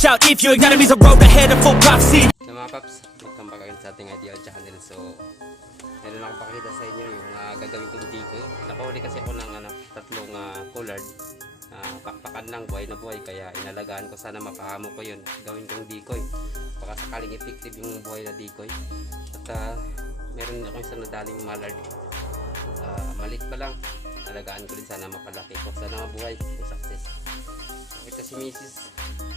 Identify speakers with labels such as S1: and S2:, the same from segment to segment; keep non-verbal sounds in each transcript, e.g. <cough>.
S1: watch out if your enemy's a road ahead of full prophecy.
S2: So mga paps, welcome back again sa ating ideal channel. So, meron akong pakita sa inyo yung uh, gagawin kong decoy. Nakahuli kasi ako ng ano, tatlong uh, collard. Uh, pakpakan lang, buhay na buhay. Kaya inalagaan ko sana mapahamo ko yun. Gawin kong decoy. Baka sakaling effective yung buhay na decoy. At uh, meron akong isang nadaling mallard. Uh, malit pa lang. Alagaan ko din sana mapalaki ko. Sana mabuhay kung success. So, ito si Mrs. Yan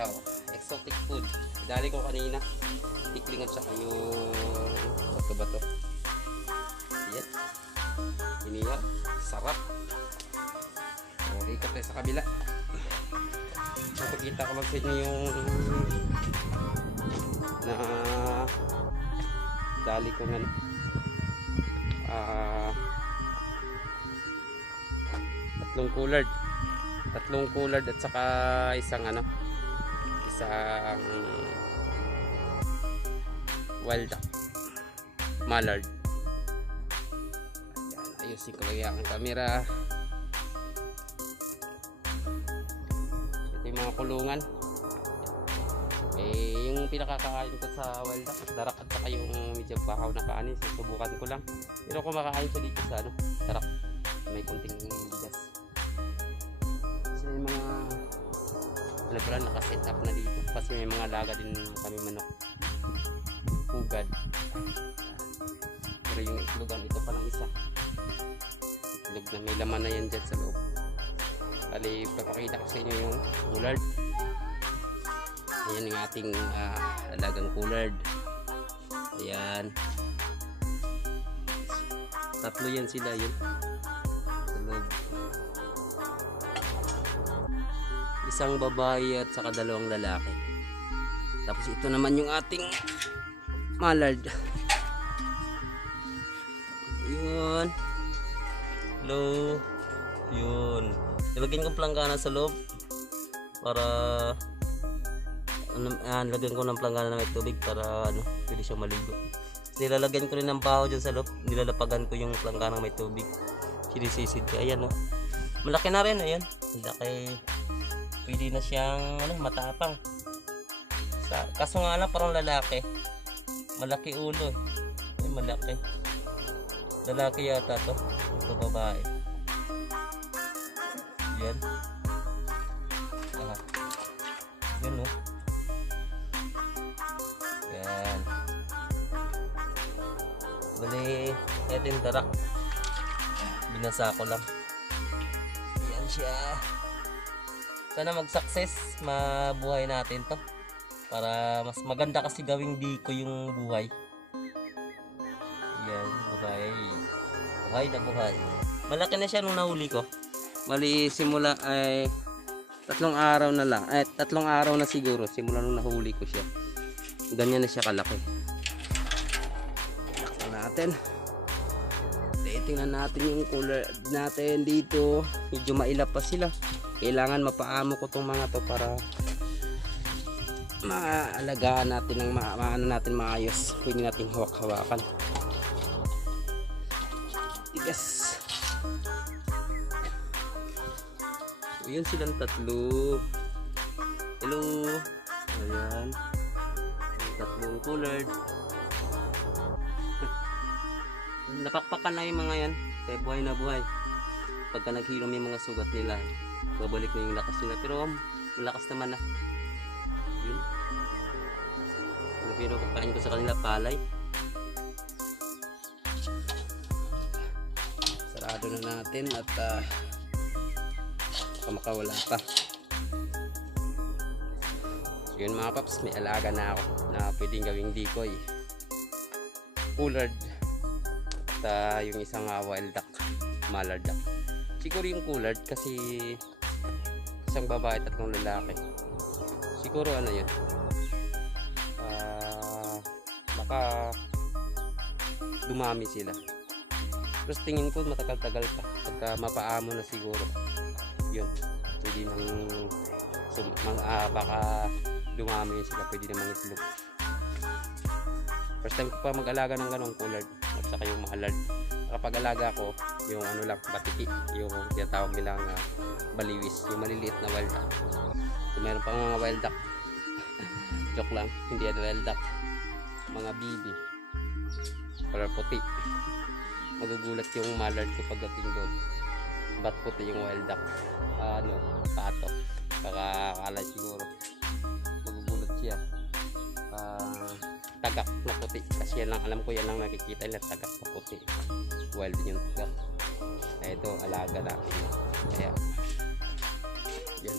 S2: ihaw exotic food. Dali ko kanina. Tikling at saka yung bato bato. Yan inihaw. Sarap. Okay ko tayo sa kabila. Napakita ko lang sa inyo yung na dali ko nga ah tatlong coolard tatlong coolard at saka isang ano isang wild duck mallard. Ayan, ayusin ko lang yung camera. Ito yung mga kulungan. Eh yung pinakakain ko sa wild duck darak at saka yung medyo bahaw na kanin susubukan ko lang. Pero kung makakain siya dito sa ano darak may kunting bigas. Yung mga ano pala nakaset up na dito. Kasi may mga laga din kami manok. Hugad. Pero yung itlogan ito palang isa. Itlog na may laman na yan dyan sa loob. Bali papakita ko sa inyo yung coolard ayan yung ating ah, alagang coolard ayan. Tatlo yan sila yun. Sa loob isang babae at saka dalawang lalaki. Tapos ito naman yung ating mallard. Yun. Hello. Yun. Ilagyan ko planggana sa loob para ano, ah, lagyan ko ng planggana na may tubig para ano, pwede siya maligo. Nilalagyan ko rin ng baho dyan sa loob. Nilalapagan ko yung planggana may tubig. Sinisisid ko. Ayan, oh. Malaki na rin, ayan. Malaki pwede na siyang ano, matapang. Sa, kaso nga lang parang lalaki. Malaki ulo. eh. Ay, malaki. Lalaki yata to. Ito babae. Yan. Aha. Yan no. Yan. Bali, ito yung darak. Binasa ko lang. Yan siya sana mag-success mabuhay natin to. Para mas maganda kasi gawing diko yung buhay. Yan buhay. Buhay na buhay. Malaki na siya nung nahuli ko. Mali simula ay tatlong araw na lang. Ay tatlong araw na siguro simula nung nahuli ko siya. Ganyan na siya kalaki. Laksan natin tingnan natin yung color natin dito. Medyo mailap pa sila. Kailangan mapaamo ko tong mga to para maalagaan natin ng ma maano natin maayos. Pwede natin hawak-hawakan tigas yun silang tatlo. Hello. Ayan. Tatlong coolard napakpakan na yung mga yan. Kaya buhay na buhay. Pagka naghilom yung mga sugat nila babalik na yung lakas nila. Pero um, malakas naman na. Yun. Pero pagkain ko sa kanila palay. Sarado na natin at uh, makawala pa. So yun mga paps may alaga na ako na pwedeng gawing decoy. At uh, yung isang uh, wild duck mallard duck. Siguro yung coolard kasi isang babae at tatlong lalaki. Siguro ano yun? Ah baka dumami sila. Tapos tingin ko matagal-tagal pa pagka mapaamo na siguro. Yun pwede nang sum, mang, ah, baka dumami sila pwede na mangitlog first time ko pa mag-alaga ng ganong coolard saka yung mallard kapag alaga ko, yung ano lang, batiki, yung tinatawag nilang ah, baliwis, yung maliliit na wild duck. Kung meron pang mga wild duck, <laughs> joke lang, hindi yan wild duck. Mga bibi, color puti. Magugulat yung mallard ko pagdating doon. Ba't puti yung wild duck? Ah, ano, pato. Kakakala siguro. Tagak na puti. Kasi yan lang, alam ko yan lang nakikita nila, tagak na puti. Wild yung tagak. Ito, alaga natin. Kaya, yan.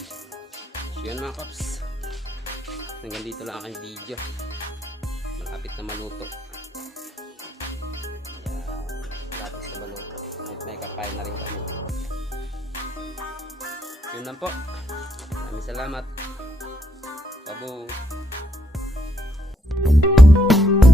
S2: Yun mga kaps. Hanggang dito lang aking video. Malapit na maluto. Malapit na maluto. At may kakain na rin kami. Yun lang po. Maraming salamat. Babo. 嗯。